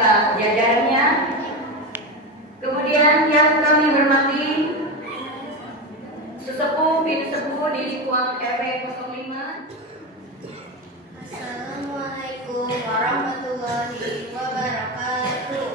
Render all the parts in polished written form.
beserta jajarannya. Kemudian yang kami hormati sesepuh bin sepuh di Lingkuang RW 05. Assalamualaikum warahmatullahi wabarakatuh.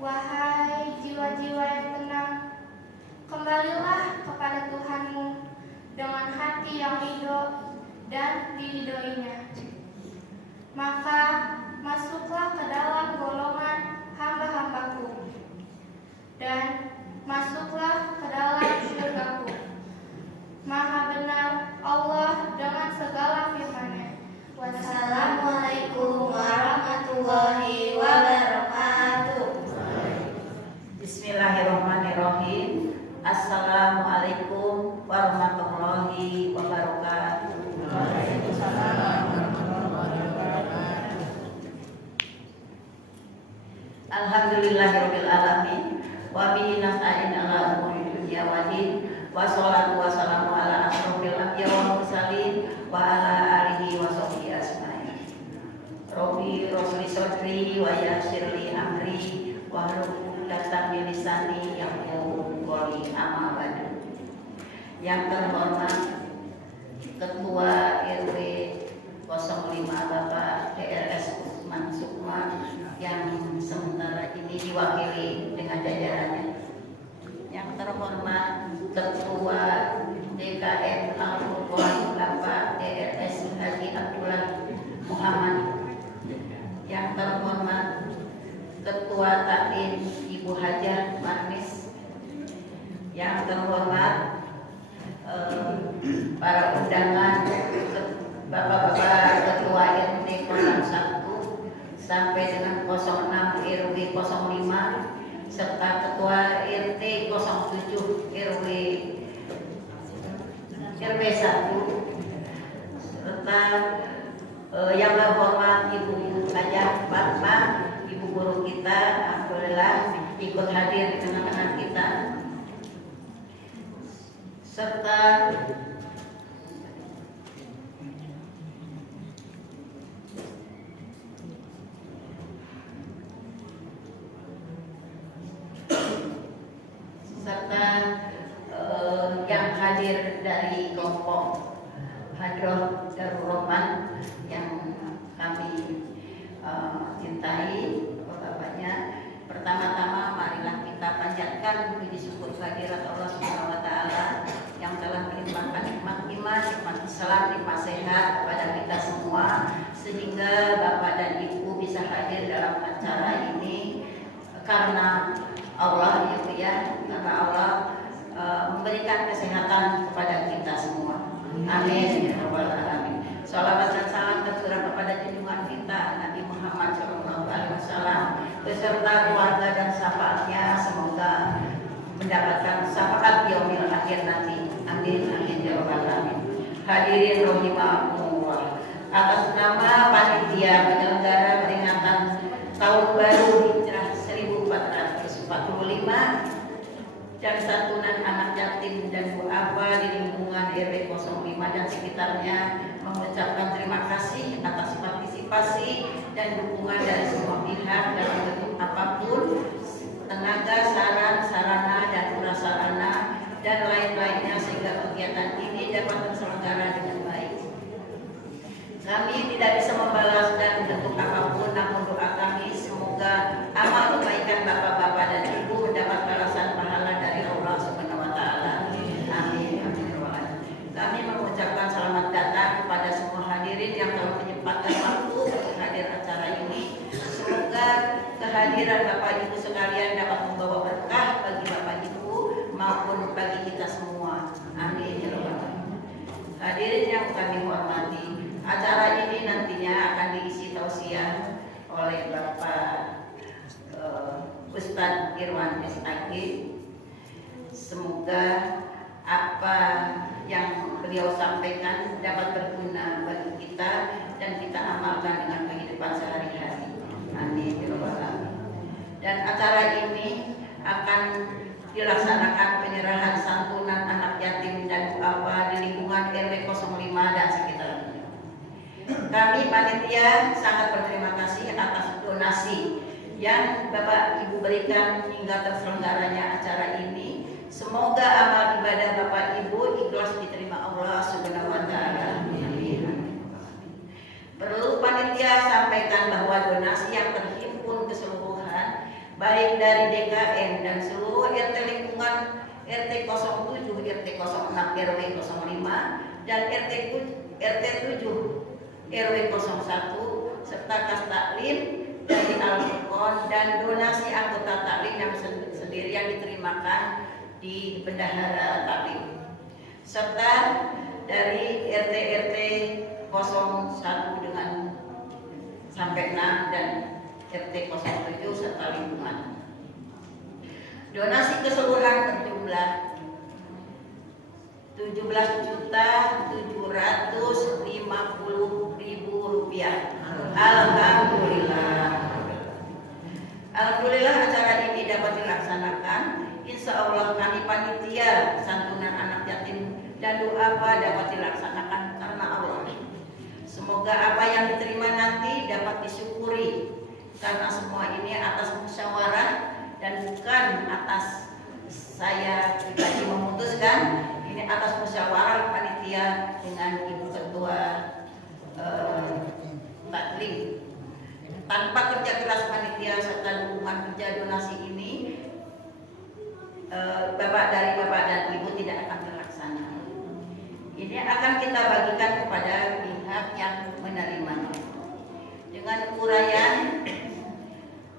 Wahai jiwa-jiwa yang tenang, kembalilah kepada Tuhanmu dengan hati yang ridho dan diridhoinya. Maka masuklah ke dalam golongan hamba-hambaku dan masuklah ke dalam surgaku. Maha benar Allah dengan segala firman-Nya. Wassalamualaikum warahmatullahi wabarakatuh. Bismillahirrahmanirrahim. Assalamualaikum warahmatullahi wabarakatuh. Waalaikumsalam warahmatullahi wabarakatuh. Alhamdulillahirabbil alamin wa bihi nasta'in ala umuri dunya waddin wa sholatu wassalamu ala asrofil anbiya'i wal mursalin wa ala alihi wa sahbihi ajmain. Rabbi shrah li sadri wa yassir li amri wahlul 'uqdatam min lisani yafqahu qawli. Amma ba'du. Yang terhormat Ketua RW 05 Bapak DRS Usman Sukma yang sementara ini diwakili dengan jajarannya. Yang terhormat Ketua DKM Al-Qur'an Bapak DRS Haji Abdullah Muhammad. Yang terhormat Ketua Taklim Ibu Hajah Marnis. Yang terhormat para undangan Bapak-bapak Ketua RT 01 sampai dengan 06 RW 05 serta Ketua RT 07 RW 1 serta yang terhormat Ibu Hajah Fatma, Ibu guru kita, alhamdulillah ikut hadir di tengah-tengah kita, serta yang hadir dari kelompok Hadroh Darul Rahman yang kami cintai Bapak-bapaknya. Pertama-tama marilah kita panjatkan puji syukur kehadirat Allah Subhanahu wa taala yang telah melimpahkan nikmat iman, nikmat Islam, nikmat sehat kepada kita semua sehingga Bapak dan Ibu bisa hadir dalam acara ini karena Allah karena Allah memberikan kesehatan kepada kita semua. Amin ya rabbal alamin. Shalawat dan salam tercurah kepada junjungan kita Nabi Muhammad SAW beserta keluarga dan syafaatnya, semoga mendapatkan syafaat yaumil akhir nanti. Amin amin ya rabbal alamin. Hadirin rahimakumullah, atas nama panitia penyelenggara peringatan Tahun Baru Hijrah 1445 dan santunan anak yatim dan duafa di lingkungan RW 05 dan sekitarnya mengucapkan terima kasih atas partisipasi dan dukungan dari semua pihak dalam bentuk apapun, tenaga, saran, sarana dan prasarana dan lain-lainnya sehingga kegiatan ini dapat terselenggara dengan baik. Kami tidak bisa membalaskan bentuk apapun, namun doa kami semoga amal kebaikan bapak-bapak dan ibu mendapat balasan pahala dari Allah Subhanahu wa taala. Amin. Kami mengucapkan selamat datang kepada semua hadirin yang telah menyempatkan waktu untuk hadir acara ini. Semoga kehadiran Bapak Ibu sekalian dapat membawa berkah bagi Bapak Ibu maupun bagi kita semua. Amin ya rabbal alamin. Hadirin yang kami hormati, acara ini nantinya akan diisi tausiah oleh Bapak Ustadz Irwan SAG. Semoga apa yang beliau sampaikan dapat berguna bagi kita dan kita amalkan dengan kehidupan sehari-hari. Amin ya rabbal alamin. Dan acara ini akan dilaksanakan penyerahan santunan anak yatim dan duafa di lingkungan RW 05 dan sekitarnya. Kami panitia sangat berterima kasih atas donasi yang Bapak Ibu berikan hingga terselenggaranya acara ini. Semoga amal ibadah Bapak Ibu ikhlas diterima Allah Subhanahu wa taala. Amin. Perlu panitia sampaikan bahwa donasi yang terhimpun keseluruhan baik dari DKM dan seluruh RT lingkungan RT 07, RT 06, RW 05 dan RT 7, RW 01 serta kas taklim dari Al-Qur'an dan donasi anggota taklim yang sendiri yang diterimakan di bendahara taklim serta dari RT 01 dengan sampai 6 dan RT 07 serta lingkungan. Donasi keseluruhan berjumlah Rp17.750.000. Alhamdulillah. Alhamdulillah acara ini dapat dilaksanakan. Insya Allah kami panitia santunan anak yatim dan duafa dapat dilaksanakan karena Allah. Semoga apa yang diterima nanti dapat disyukuri karena semua ini atas musyawarah dan bukan atas saya pribadi memutuskan. Ini atas musyawarah panitia dengan Ibu Ketua Taklim. Tanpa kerja keras panitia serta dukungan kerja donasi ini, Bapak dan Ibu tidak akan terlaksana. Ini akan kita bagikan kepada pihak yang menerimanya. Dengan uraian,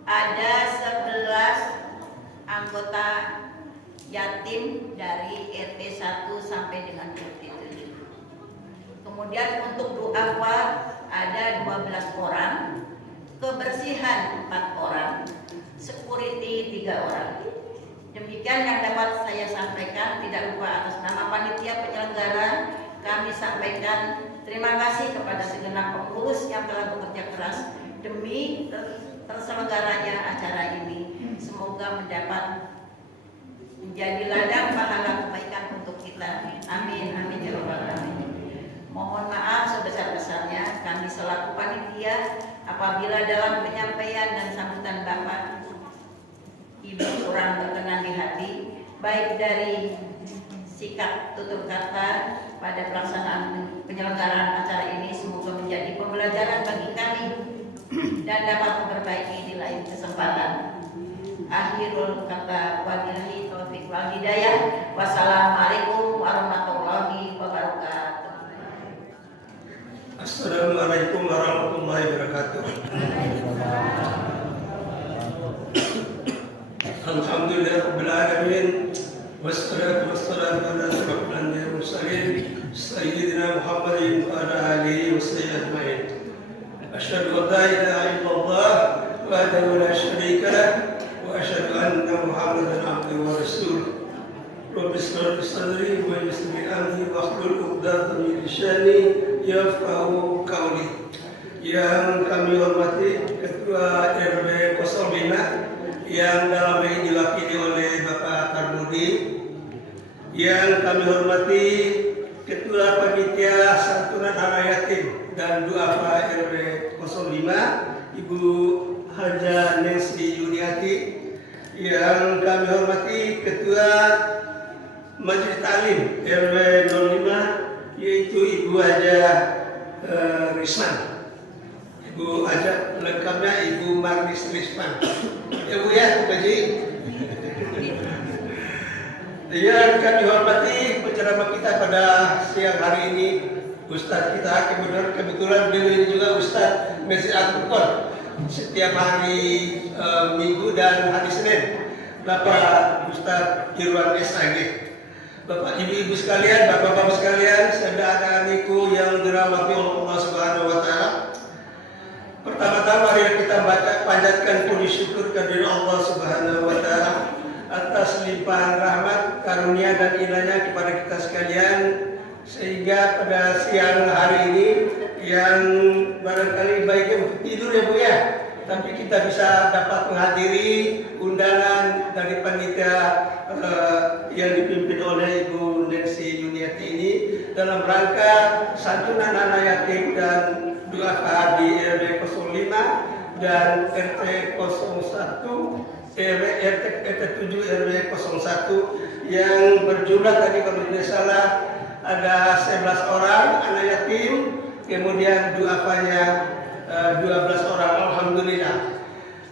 ada 11 anggota yatim dari RT 1 sampai dengan RT 7. Kemudian untuk duafa ada 12 orang, kebersihan 4 orang, security 3 orang. Demikian yang dapat saya sampaikan. Tidak lupa atas nama panitia penyelenggara kami sampaikan terima kasih kepada segenap pengurus yang telah bekerja keras demi terselenggaranya acara ini. Semoga mendapat menjadi ladang pahala kebaikan untuk kita. Amin, amin ya rabbal alamin. Mohon maaf sebesar-besarnya kami selaku panitia apabila dalam penyampaian dan sambutan Bapak Ibu kurang berkenan di hati, baik dari sikap tutur kata pada pelaksanaan penyelenggaraan acara ini. Semoga menjadi pembelajaran bagi kami dan dapat memperbaiki di lain kesempatan. Akhirul kata wabillahi taufiq wal hidayah. Wassalamualaikum warahmatullahi wabarakatuh. Assalamualaikum warahmatullahi wabarakatuh. Alhamdulillahirabbil alamin. Wassalatu wassalamu ala asyrafil anbiya'i wal mursalin sayyidina Muhammadin wa ala alihi washabbihi ajmain. Asyhadu an la ilaha illallah wahdahu la syarika lah wa asyhadu anna Muhammadan abduhu wa rasuluh. Rabbi shrah li sadri wa yassir li amri wahlul 'uqdatam min lisani yafqahu qawli. Yang kami hormati Ketua RW 05 yang dalam ini diwakili oleh Bapak Tarbudi, yang kami hormati Ketua Panitia Santunan Anak Yatim dan Duafa RW 05 Ibu Haja Nancy Yuniati, yang kami hormati Ketua Majelis Taklim RW 05 yaitu Ibu Haja Risman. Ibu Haja lengkapnya Ibu Marnis Risman. Ya Bu ya, Bu Haji. Yang kami hormati penceramah kita pada siang hari ini, Ustadz kita, kebetulan beliau ini juga Ustadz Masjid Al-Qur'an setiap hari Minggu dan hari Senin, Bapak Ustadz Irwan SAG. Bapak Ibu-ibu sekalian, Bapak-bapak sekalian, saudara-saudariku yang dirahmati Allah Subhanahu wa taala. Pertama-tama mari kita panjatkan puji syukur kehadirat Allah Subhanahu wa taala atas limpahan rahmat, karunia dan inayahnya kepada kita sekalian, sehingga pada siang hari ini yang barangkali baiknya untuk tidur ya Bu ya, tapi kita bisa dapat menghadiri undangan dari panitia yang dipimpin oleh Ibu Nancy Yuniati ini dalam rangka santunan anak yatim dan duafa di RW 05 dan RT 01 RT 7 RW 01 yang berjumlah tadi kalau tidak salah ada 11 orang anak yatim, kemudian duafanya 12 orang. Alhamdulillah.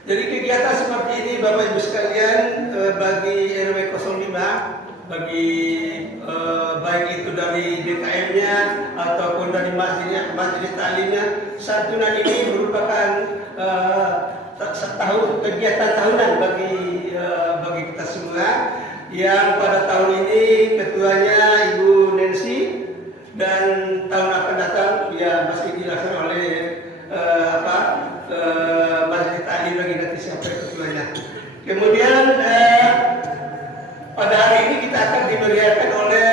Jadi kegiatan seperti ini Bapak Ibu sekalian bagi RW 05, bagi baik itu dari DKM-nya ataupun dari majelis taklimnya, santunan ini merupakan kegiatan tahunan bagi kita semua, yang pada tahun ini ketuanya Ibu Nancy, dan tahun akan datang ya masih dilaksanakan oleh majelis taklim lagi nanti siapa ketuanya. Kemudian pada hari ini kita akan diberiakan oleh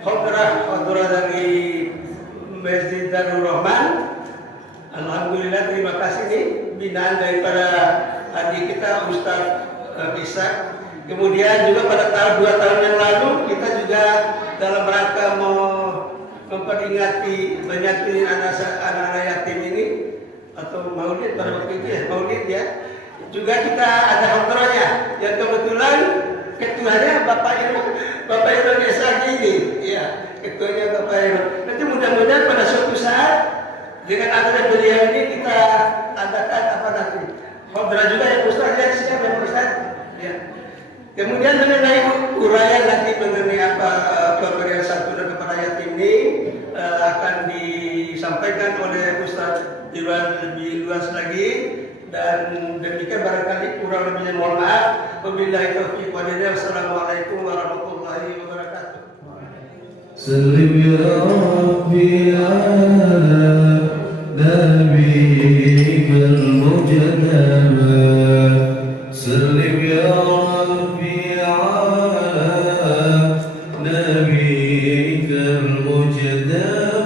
khadrah dari Masjid Darul Rahman. Alhamdulillah, terima kasih nih binaan daripada adik kita Ustadz Ishak. Kemudian juga pada tahun 2 tahun yang lalu kita juga dalam rangka mau memperingati menyantuni anak-anak yatim ini, atau maulid pada waktu itu ya, maulid ya. Juga kita ada kontrolnya yang kebetulan ketuanya Bapak Irwan SAG ini, ya ketuanya Bapak Irwan. Nanti mudah-mudahan pada suatu saat dengan adanya beliau ini kita adakan apa nanti khotbah juga ya Ustaz, ya siap ya Ustaz. Ya. Kemudian mengenai uraian nanti mengenai apa pemberian santunan kepada yatim ini akan disampaikan oleh Ustaz Irwan lebih luas lagi. Dan demikian barangkali kurang lebihnya mohon maaf. Wabillahi taufiq wal hidayah. Wassalamualaikum warahmatullahi wabarakatuh. Sallim ya Rabbi ala nabiyikal mujtaba. Sallim ya Rabbi ala nabiyikal mujtaba.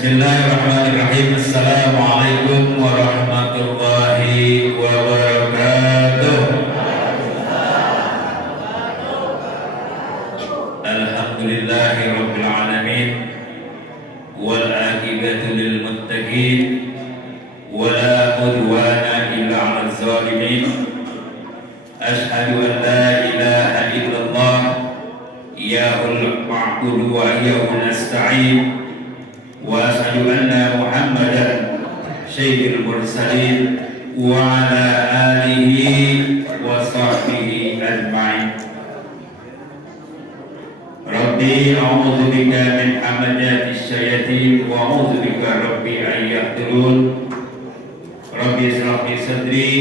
Bismillahirrahmanirrahim. Assalamualaikum warahmatullahi wabarakatuh. Alhamdulillahi rabbil alamin wal aqibatu lil muttaqin الظالمين أشهد أن لا إله إلا الله إياه المعبود وإياه نستعين وأشهد أن محمدا سيد المرسلين وعلى آله وصحبه أجمعين. ربي أعوذ بك من همزات الشياطين وأعوذ بك ربي أن يحضرون. ربي اشرح لي صدري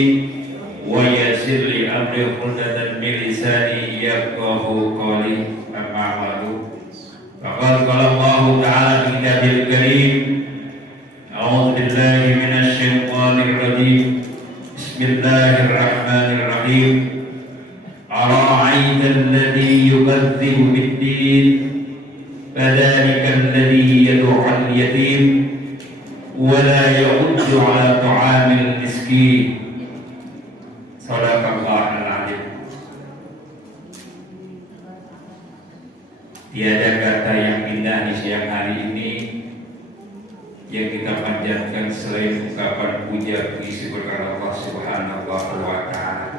ويسر لي أمري واحلل من لساني يفقهوا قولي. أما بعد فقد قال الله تعالى في كتابه الكريم أعوذ بالله من الشيطان الرجيم بسم الله الرحمن الرحيم أرأيت الذي يكذب بالدين فذلك الذي يدعو اليتيم ولا يحض على طعام المسكين. Shadaqallahul Azim. Tiada kata yang indah di siang hari ini yang kita panjatkan selain ungkapan puja puji kepada Allah Subhanahu wa Ta'ala.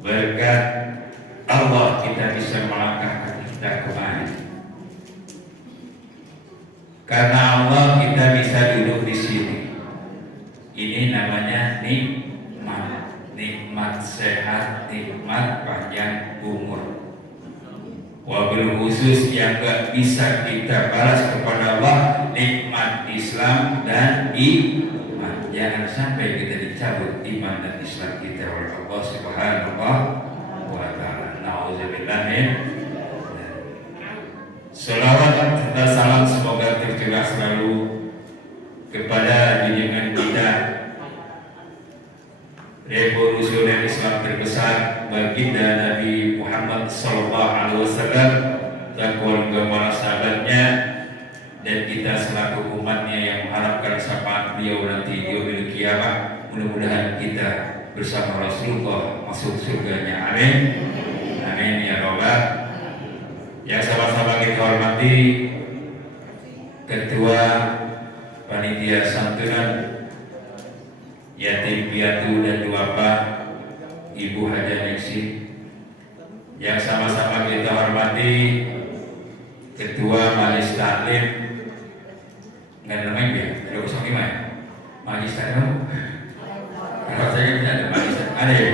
Berkat Allah kita bisa melangkah kita kemari. Karena Allah kita bisa duduk di sini. Ini namanya nikmat sehat, nikmat panjang umur. Wabil khusus yang gak bisa kita balas kepada Allah, nikmat Islam dan iman. Jangan sampai kita dicabut iman dan Islam kita oleh Allah Subhanahu wa Ta'ala. Nauzubillah min. Salawat serta salam semoga tercurah selalu kepada junjungan kita, revolusioner Islam terbesar, baginda Nabi Muhammad SAW, dan keluarga para sahabatnya, dan kita selaku umatnya yang mengharapkan syafaat beliau nanti di yaumil kiamah. Mudah-mudahan kita bersama Rasulullah masuk surganya. Amin. Amin ya Rabbal. Yang sama-sama kita hormati Ketua Panitia Santunan Yatim Piatu dan Duafa Ibu Haja Ningsih. Yang sama-sama kita hormati Ketua Majelis Taklim. Nggak ada namanya ya? Ada 05 ya? Majelis Taklim? Kalau saya tidak ada Majelis Taklim. Ada ya?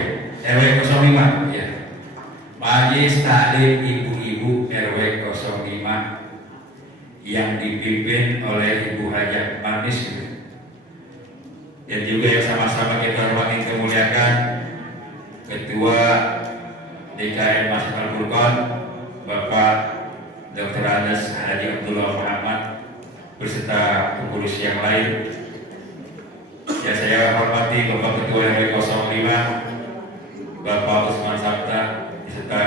RW 05 ya. Majelis Taklim Ibu-Ibu RW 05 yang dipimpin oleh Ibu Haja Manis, dan juga yang sama-sama kita hormati kemuliakan Ketua DKM Masjid Al-Furqan Bapak Dr. Anas Haji Abdullah Muhammad beserta pengurus yang lain. Ya, saya hormati Bapak Ketua RW 05 Bapak Usman Sabta beserta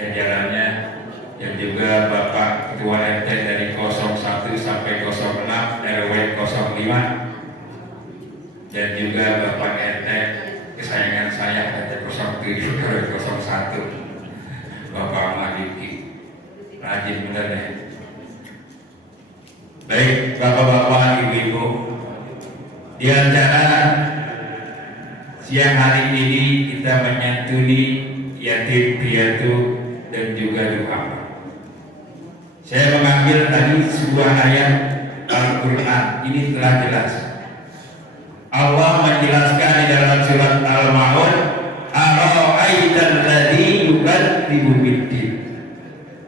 jajarannya, dan juga Bapak Ketua RT dari 01 sampai 06 RW 05, dan juga Bapak RT kesayangan saya RT 07 RW 01 Bapak Madiki. Rajin benar ya. Baik Bapak-bapak, Ibu-ibu, di acara siang hari ini kita menyantuni yatim piatu dan juga duafa. Saya mengambil tadi sebuah ayat Al-Quran. Ini telah jelas. Allah menjelaskan di dalam surat Al-Ma'un, Ara'aital ladzi yukadzibu biddin.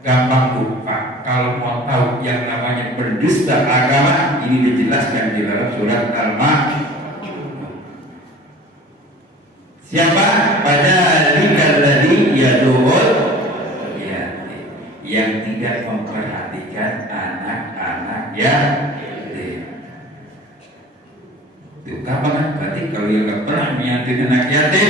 Gampang lupa. Kalau mau tahu yang namanya berdusta agama, ini dijelaskan di dalam surat Al-Ma'un. Siapa? Fadzalika alladzi yad'ul yang tidak memperhatikan anak-anak yatim. Itu kapan? Berarti kalau yang nggak pernah menyantuni anak yatim,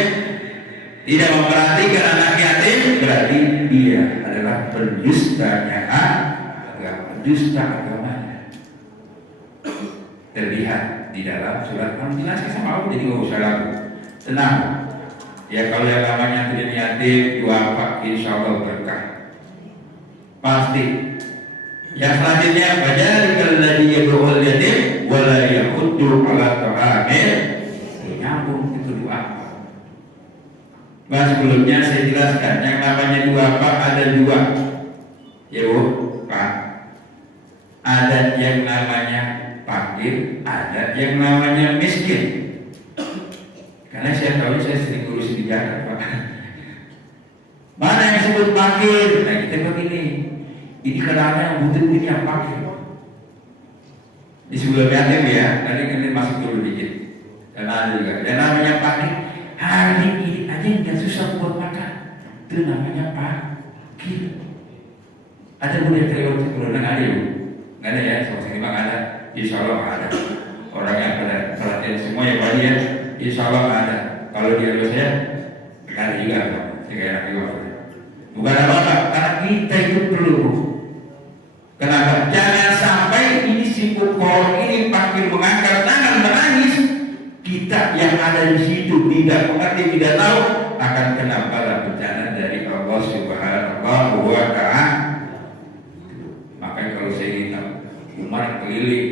tidak memperhatikan anak yatim, berarti dia adalah pendustanya agama, dusta agamanya. Terlihat di dalam surat Al-Jelaskan sama Allah, jadi nggak usah ragu. Tenang. Ya, kalau yang namanya tidak yatim, duafa, insya Allah berkah. Pasti. Yang selanjutnya, fadzalikal ladzi yad'ul yatim wa la yahuddu 'ala ta'amil. itu apa? Nah, sebelumnya saya jelaskan yang namanya duafa ada dua, ya Bu, Pak. Ada yang namanya fakir, ada yang namanya miskin. Karena saya tahu saya sering ngurus di Jakarta, Pak. Mana yang disebut fakir? Nah kita begini, ini kadang yang butuh ini yang fakir. Di sebelah yatim ya, nanti masuk dulu dikit. Dan ada juga, dan namanya fakir. Hari ini aja nggak susah buat makan, itu namanya fakir. Ada budaya teori sebelumnya nggak ada ya? Nggak ada ya, sama sini bang ada. Insya Allah ada. Orang yang pada perhatian semua ya Pak ya, Insya Allah ada. Kalau dia saya ada juga, saya enak juga. Bukan apa-apa, karena kita itu perlu. Kenapa? Jangan sampai ini sibuk kalau ini fakir mengangkat tangan menangis, kita yang ada di situ tidak mengerti, tidak tahu akan kena bala bencana dari Allah Subhanahu wa Ta'ala. Makanya kalau saya ingin umat keliling,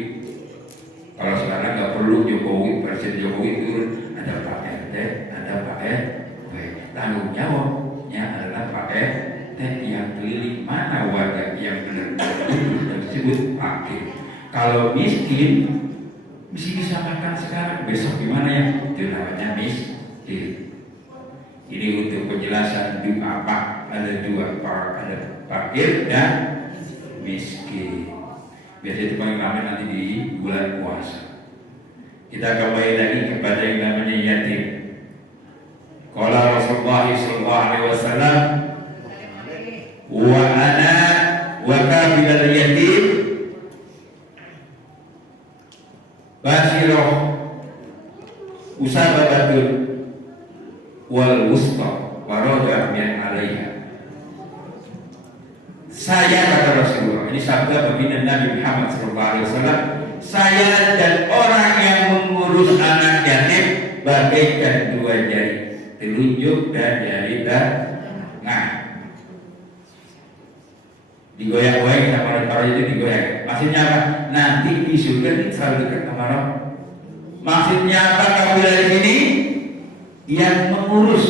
kalau sekarang nggak perlu Jokowi, Presiden Jokowi turun, ada Pak RT, ada Pak RW. Tanggung jawabnya adalah Pak RT yang keliling, mana warga yang benar-benar disebut fakir. Kalau miskin, mesti bisa makan sekarang, besok gimana ya? Itu namanya miskin. Ini untuk penjelasan apa? Ada dua, ada fakir dan miskin. Biasanya itu paling ramai nanti di bulan puasa. Kita kembali lagi kepada yang namanya yatim. Qala Rasulullah sallallahu alaihi wasallam, wa ana wa kabilal yatim basirah usababatun wal wusta waroda min alaiha. Saya, kata Rasulullah, ini sabda baginda Nabi Muhammad SAW, saya dan orang yang mengurus anak yatim bagaikan dua jari telunjuk dan jari tengah. Digoyang-goyang sama orang itu digoyang. Maksudnya apa? Nanti di surga ini selalu dekat sama Allah. Maksudnya apa? Kamu dari sini yang mengurus,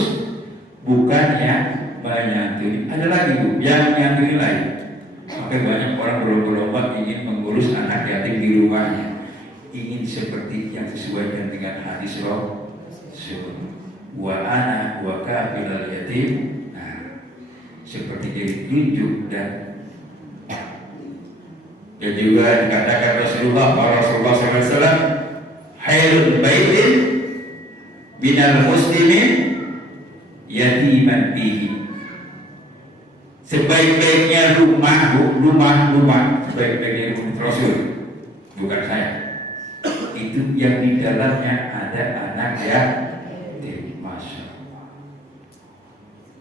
bukan yang menyantuni. Ada lagi Bu, yang menyantuni lain. Maka banyak orang berlomba-lomba ingin mengurus anak yatim di rumahnya, ingin seperti yang sesuai dengan hadis Rasul. Wa ana wa kabilal yatim. Nah, seperti jadi tunjuk dan juga dikatakan Rasulullah SAW, khairul baitin minal muslimin yatiman bihi. Sebaik-baiknya rumah sebaik-baiknya rumah Rasul, bukan saya, itu yang di dalamnya ada anak yatim. Masya Allah,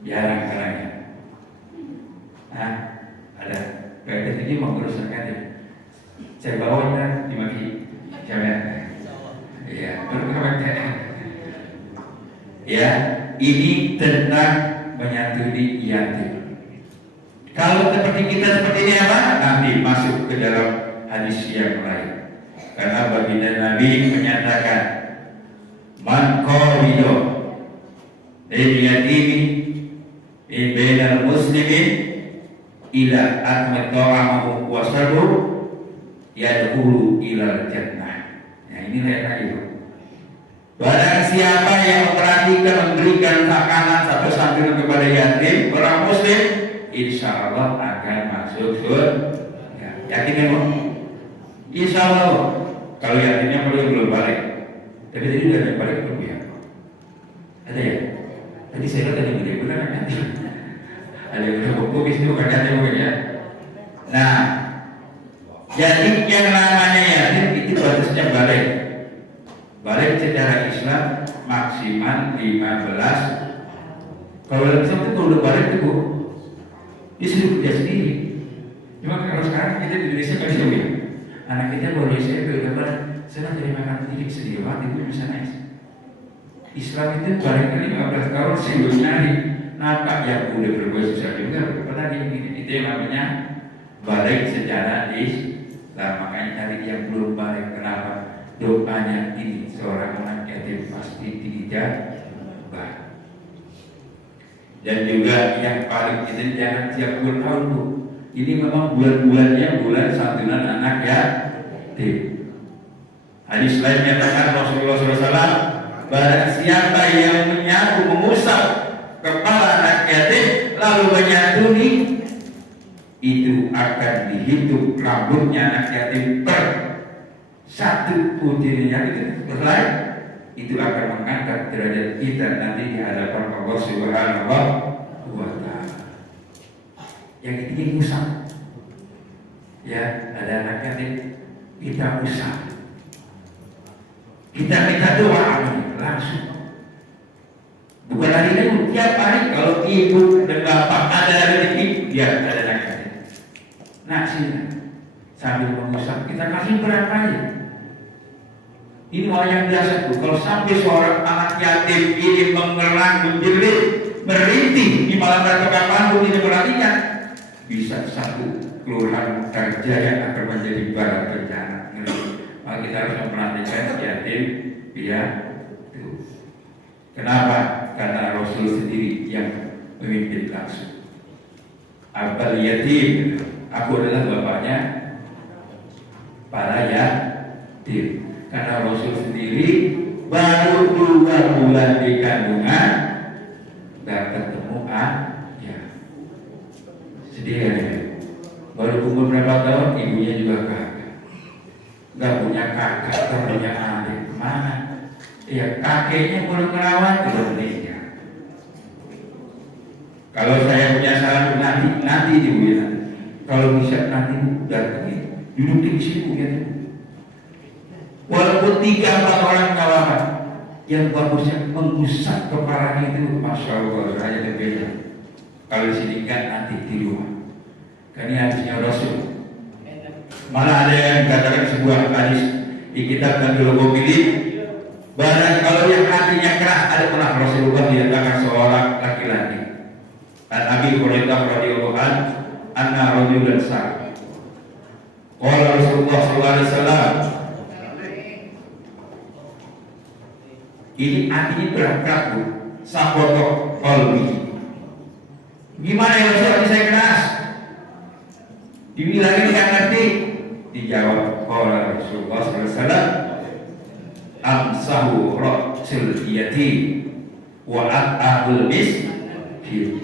jarang-jarang ya. Nah, ada kayak ini mengurus anak yatim. Saya bawa ya dimaki, jangan. Iya, ya, ini tentang menyantuni yatim. Kalau seperti kita seperti ini apa? Nanti masuk ke dalam hadis yang lain. Karena baginda Nabi menyatakan, man qawiyyo lil yatimi in bainal muslimin ila atmat ta'amahu wa sabru yadkhulu ilal jannah. Nah inilah yang tadi. Barang siapa yang memperhatikan memberikan makanan satu sambil kepada yatim orang muslim, insya Allah akan masuk surga. Yakin ya Bu? Insya Allah. Kalau yatimnya belum balik, tapi tadi udah balik belum ya? Ada ya? Tadi saya lihat tadi beli bulan nanti. Ada yang udah buku itu bukan yatim mungkin ya. Nah, jadi yang namanya yatim itu batasnya balik. Balik secara Islam maksimal 15. Kalau dalam Islam itu kalau udah balik itu Bu, disuruh kerja sendiri. Cuma kalau sekarang kita di Indonesia nggak bisa ya. Anak kita baru SMP udah balik, saya cari makan sendiri sendiri banget itu bisa naik. Islam itu barangkali 15 tahun sih belum nyari. Nampak yang udah berbuat susah juga pernah gini. Itu yang namanya balik secara Islam. Makanya cari yang belum balik. Kenapa? Doanya ini seorang anak yatim yatim pasti dijabah. Dan juga yang paling penting jangan tiap bulan tahun Bu. Ini memang bulan-bulannya bulan santunan anak yatim. Hadis lain menyatakan Rasulullah SAW, barang siapa yang menyapu mengusap kepala anak yatim lalu menyantuni, itu akan dihitung rambutnya anak yatim per satu pujiannya itu selesai, itu akan mengangkat derajat kita nanti di hadapan Allah Subhanahu wa Ta'ala. Yang ketiga usap, ya ada anak yatim kita usap, kita minta doa langsung. Bukan hari ini tiap hari kalau ibu dan bapak ada rezeki dia ada anak yatim. Nah sini sambil mengusap kita kasih berapa aja. Ini hal yang biasa tuh. Kalau sampai seorang anak yatim ini mengerang, menjerit, merintih di malam ratukan panggung ini perhatikan, bisa satu kelurahan Karjaya akan menjadi barang bencana. Maka kita harus memperhatikan yatim piatu. Kenapa? Karena Rasul sendiri yang memimpin langsung. Abal yatim, aku adalah bapaknya para yatim. Karena Rasul sendiri baru 2 bulan di kandungan gak ketemu ya. Sedih ya. Baru umur berapa tahun ibunya juga gak punya kakak, gak punya adik. Kemana? Ya kakeknya baru merawat belum meninggal. Kalau saya punya saran nanti ibu ya. Kalau bisa nanti datang duduk di sini ya. Walaupun 3-4 orang kawangan, yang bagusnya mengusap kepalanya itu, masya Allah, saya berbeda. Kalau di sini kan nanti di luar. Karena hadisnya Rasul. Malah ada yang katakan sebuah hadis di kitab Nabiyul Mu'minin. Barang kalau yang hatinya keras, ada pernah Rasulullah dinyatakan seorang laki-laki. Dan Abi Hurairah radhiyallahu anhu, anna rajulan sa'. Qala Rasulullah sallallahu alaihi wasallam, ini artinya berat Bu, saboto kolbi. Gimana ya Rasul saya keras? Dibilangin tidak ngerti. Dijawab qala Rasulullah sallallahu alaihi wasallam, amsahu ra'sul yatim wa at'abul miskin.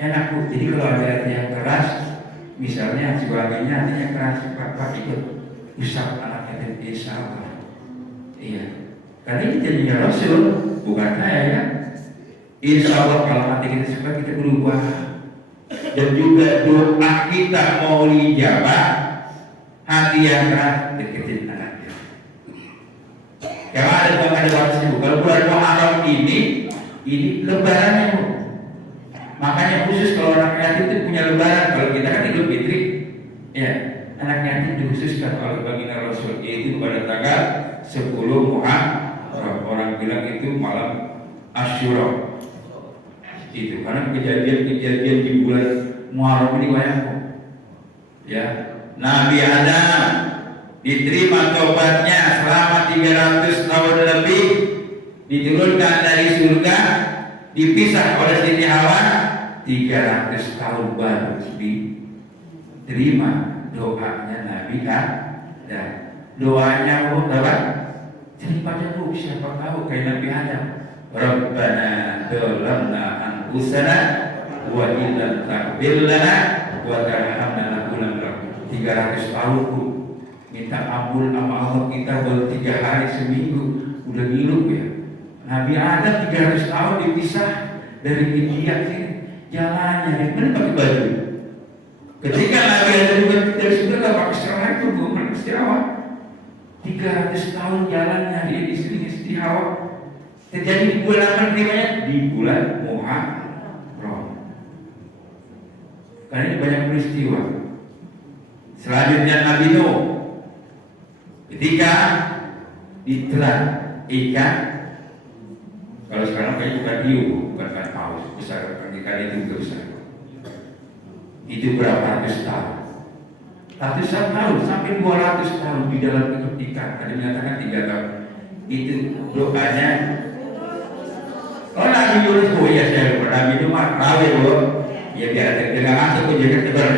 Enak Bu, jadi kalau ada yang keras, misalnya suaminya hatinya keras, Pak ikut usap anak yatim insya. Iya. Karena ini janjinya Rasul, bukan saya ya. Insya Allah kalau hati kita suka kita berubah. Dan juga doa kita mau dijawab, hati yang keras deketin anaknya. Kalau ada waktu Bu, kalau bulan Muharram ini lebarannya Bu. Makanya khusus kalau anak yatim itu punya lebaran. Kalau kita kan Idul Fitri, ya anak yatim dikhususkan oleh baginda Rasul yaitu pada tanggal 10 Muharram. Orang bilang itu malam Asyura. Itu karena kejadian-kejadian di bulan Muharram ini banyak. Ya, Nabi Adam diterima tobatnya selama 300 tahun lebih, diturunkan dari surga, dipisah oleh Siti Hawa, 300 tahun baru diterima doanya Nabi Adam. Doanya apa? Jadi pada Bu, siapa tahu kayak Nabi Adam. Rabbana dzalamna anfusana wa illam taghfir lana wa tarhamna lanakunanna 300 tahun Bu. Minta ampun sama Allah kita baru 3 hari seminggu udah ngilu ya. Nabi Adam 300 tahun dipisah dari India sini. Jalannya di mana pakai baju. Ketika Nabi Adam dari surga enggak pakai seragam itu Bu, istirahat. 300 tahun jalannya dia di sini Hawa. Terjadi di bulan apa terimanya? Di bulan Muharram. Karena ini banyak peristiwa. Selanjutnya Nabi Nuh ketika ditelan ikan, kalau sekarang kayak bukan hiu, bukan ikan paus besar, ikan itu juga besar. Itu berapa ratus tahun? Ratusan tahun sampai 200 tahun di dalam itu ikan. Ada menyatakan 3 tahun. Itu doanya. Oh, Nabi Yunus, oh ya saya lupa. Nabi Yunus mah rawe loh. Ya biar dengan masuk pun juga tebar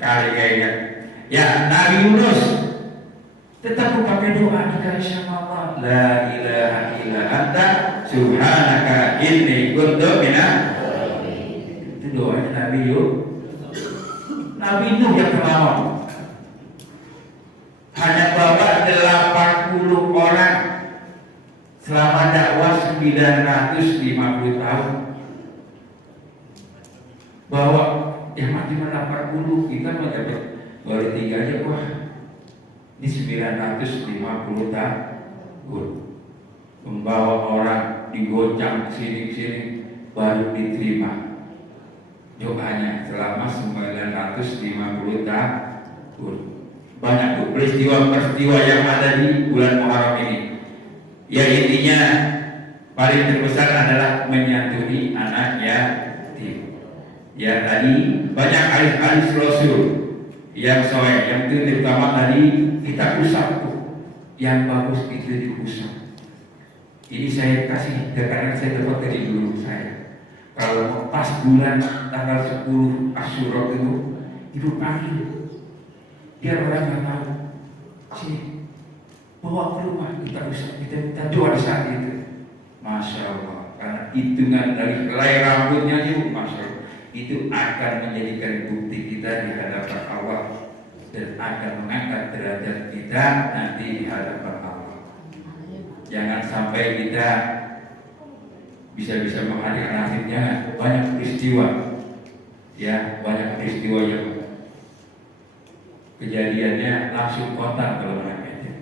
kali kayaknya. Ya, Nabi Yunus tetap pakai doa dikasih sama Allah. La ilaha illa anta subhanaka inni kuntu minaz zalimin. Itu doanya Nabi Yunus. Nabi Nuh yang terlambat. Hanya bawa 80 orang selama dakwah 950 tahun. Bawa yang mati 80, kita mau dapat baru 3 aja, wah ini 950 tahun. Membawa orang digocang sini baru diterima doanya selama 950 tahun. Banyak tuh peristiwa yang ada di bulan Muharram ini. Ya intinya paling terbesar adalah menyantuni anak yatim. Ya tadi banyak hadis Rasul yang soal yang itu terutama tadi kita usap tuh. Yang bagus itu diusap. Ini saya kasih karena saya dapat dari guru saya. Kalau pas bulan tanggal 10 Asyura itu panggil biar orang nggak tahu sih bawa ke rumah kita usap, kita minta doa di saat itu. Masya Allah, karena hitungan dari helai rambutnya itu, Masya Allah, itu akan menjadikan bukti kita di hadapan Allah dan akan mengangkat derajat kita nanti di hadapan Allah. Jangan sampai kita bisa menghadirkan nasibnya. Banyak peristiwa, ya banyak peristiwa yang kejadiannya langsung kontak kalau namanya.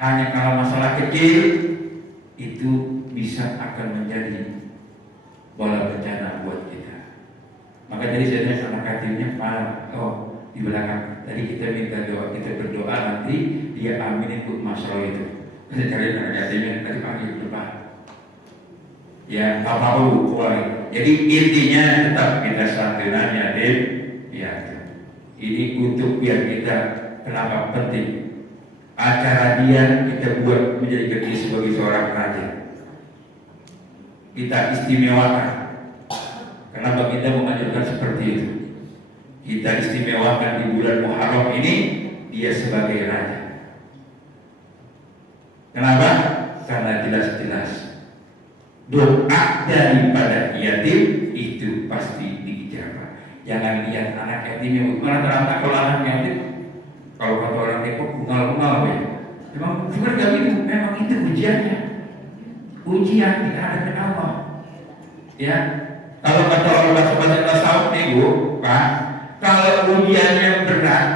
Hanya kalau masalah kecil itu bisa akan menjadi bola bencana buat kita. Maka tadi saya lihat anak yatimnya malah di belakang. Tadi kita minta doa, kita berdoa nanti dia aminin untuk masalah itu. Saya cari anak yatimnya tadi pagi depan. Ya apa boleh. Jadi intinya tetap kita santunan yatim. Ya. Ini untuk biar kita kenapa penting acara dia kita buat menjadi dia sebagai seorang raja. Kita istimewakan. Kenapa kita mengajarkan seperti itu? Kita istimewakan di bulan Muharram ini dia sebagai raja. Kenapa? Karena jelas-jelas doa daripada yatim itu pasti dijawab. Jangan lihat anak yatimnya, rata-rata kalau anak yatim, kalau kata orang Depok bungal-bungal ya. Memang benar gak gitu, memang itu ujiannya. Ujian di hadapan Allah. Ya, kalau kata orang bahasa tasawuf nih Bu, Pak, kalau ujiannya berat,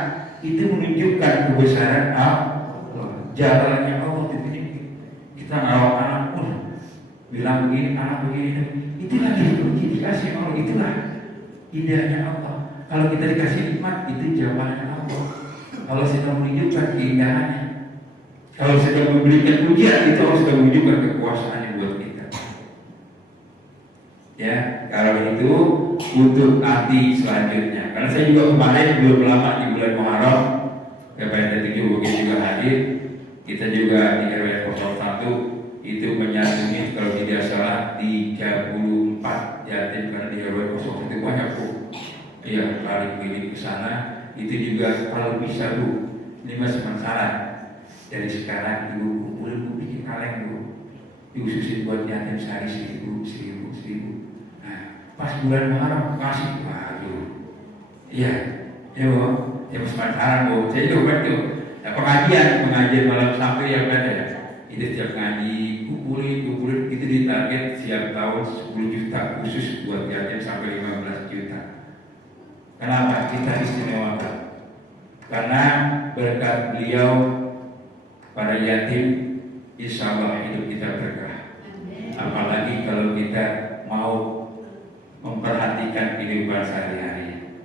itu menunjukkan kebesaran Allah. Jalannya Allah itu kita ngawal anak pun bilang begini, anak begini, itu lagi uji dikasih Allah, itulah indahnya Allah. Kalau kita dikasih nikmat itu jawabannya Allah. Kalau sedang menunjukkan keindahannya, kalau sedang memberikan ujian itu Allah sedang menunjukkan kekuasaannya buat kita. Ya, kalau itu untuk nanti selanjutnya. Karena saya juga kemarin belum lama di bulan Muharram, KPNT 7 mungkin juga hadir. Kita juga di RW 01 itu menyantuni kalau tidak salah 34 yatim karena di RW 01 itu banyak Bu. Iya, paling pilih ke sana itu juga kalau bisa Bu. Ini masih saran. Dari sekarang Ibu kumpulin Bu, bikin kaleng Bu. Diususin buat yatim sehari 1000. Nah, pas bulan Muharram kasih, waduh. Iya, ya Bu. Ya masih saran Bu. Saya juga bantu. Nah, pengajian malam sampai yang ada. Itu setiap ngaji kumpulin itu ditarget siap tahun 10 juta khusus buat yatim sampai 15 juta. Kenapa? Kita istimewakan. Karena berkat beliau para yatim, insya Allah hidup kita berkah. Apalagi kalau kita mau memperhatikan kehidupan sehari-hari.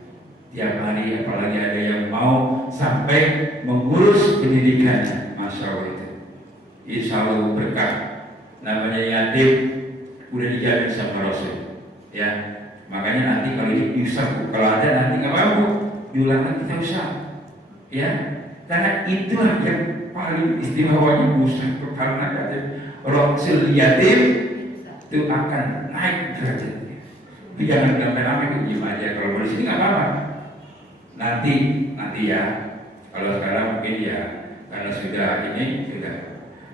Tiap hari apalagi ada yang mau sampai mengurus pendidikannya, Masya Allah itu. Insya Allah berkah. Namanya yatim udah dijamin sama Rasul. Ya, makanya nanti kalau diusap, kalau ada nanti nggak apa-apa, diulangkan kita usap. Ya, karena itulah yang paling istimewanya muslim karena kalau yatim itu akan naik derajatnya. Tapi jangan bilang itu gimana aja. Kalau di sini nggak apa-apa. Nanti ya. Kalau sekarang mungkin ya karena sudah ini sudah.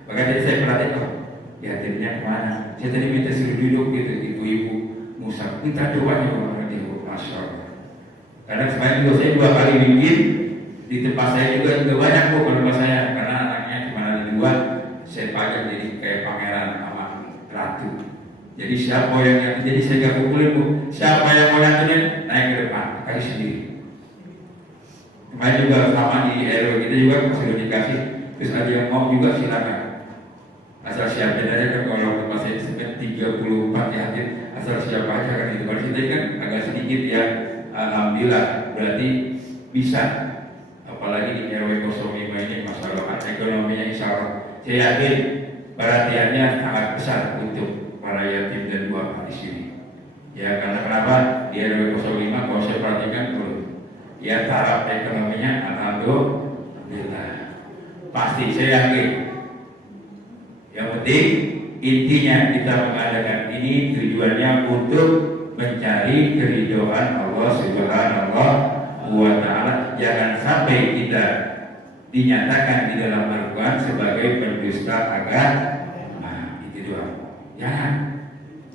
Maka tadi saya perhatikan yatimnya kemana? Saya tadi minta suruh duduk gitu ibu-ibu Musa. Minta doanya orang ibu, masya Allah. Karena selain itu saya 2 kali bikin di tempat saya juga banyak kok kalau saya karena anaknya cuma ada 2, saya pajak jadi kayak pangeran sama ratu. Jadi siapa yang jadi saya gak kumpulin bu, siapa yang mau nyatuin naik ke depan, kasih sendiri. Kemarin juga sama di RW kita juga sudah dikasih, terus ada yang mau juga silakan. Asal siapin aja kan kalau tempat saya sampai 34 yatim, asal siap aja kan itu. Kalau kita kan agak sedikit ya. Alhamdulillah berarti bisa, apalagi di RW 05 ini masalah ekonominya insya Allah saya yakin perhatiannya sangat besar untuk para yatim dan duafa di sini. Ya karena kenapa di RW 05 kalau saya perhatikan dulu ya taraf ekonominya alhamdulillah pasti saya yakin. Yang penting intinya kita mengadakan ini tujuannya untuk mencari keridhaan Allah Subhanahu wa Ta'ala. Jangan sampai kita dinyatakan di dalam Al-Quran sebagai pendusta agama. Itu doang. Jangan.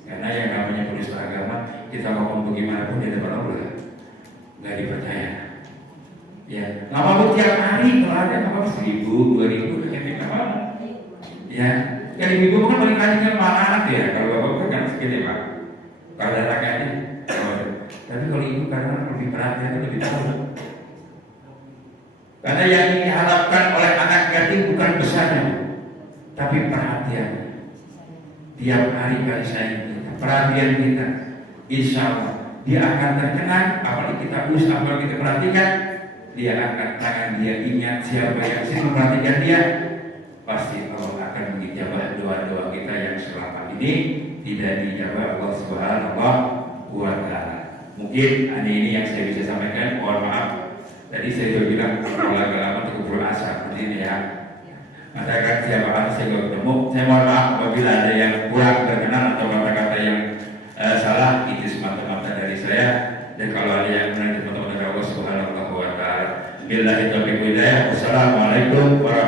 Karena yang namanya pendusta agama, kita ngomong bagaimanapun di depan Allah nggak dipercaya. Ya, nggak mau tiap hari kalau ada nggak mau 1000, 2000 kayak apa? Ya, kan ibu kan paling rajin kan anak ya. Kalau bapak kan segini pak. Kalau anak aja, tapi kalau ibu karena lebih perhatian lebih tahu. Karena yang diharapkan oleh anak yatim bukan besarnya, tapi perhatian. Tiap hari kali saya perhatian kita, insya Allah dia akan terkenang. Apalagi kita usaha, apalagi kita perhatikan, dia angkat tangan, dia ingat siapa yang sering memperhatikan dia. Pasti Allah akan mengijabah doa-doa kita yang selama ini tidak dijawab Allah Subhanahu wa Ta'ala. Mungkin ini yang saya bisa sampaikan. Mohon maaf. Tadi saya sudah bilang kalau agak lama cukup asa seperti ini ya. Masyarakat siapa saya nggak ketemu. Saya mohon maaf apabila ada yang kurang berkenan atau kata-kata yang salah. Itu semata-mata dari saya. Dan kalau ada yang benar teman-teman dari Allah Subhanahu wa Ta'ala. Billahi taufiq wal hidayah. Wassalamualaikum warahmatullahi wabarakatuh.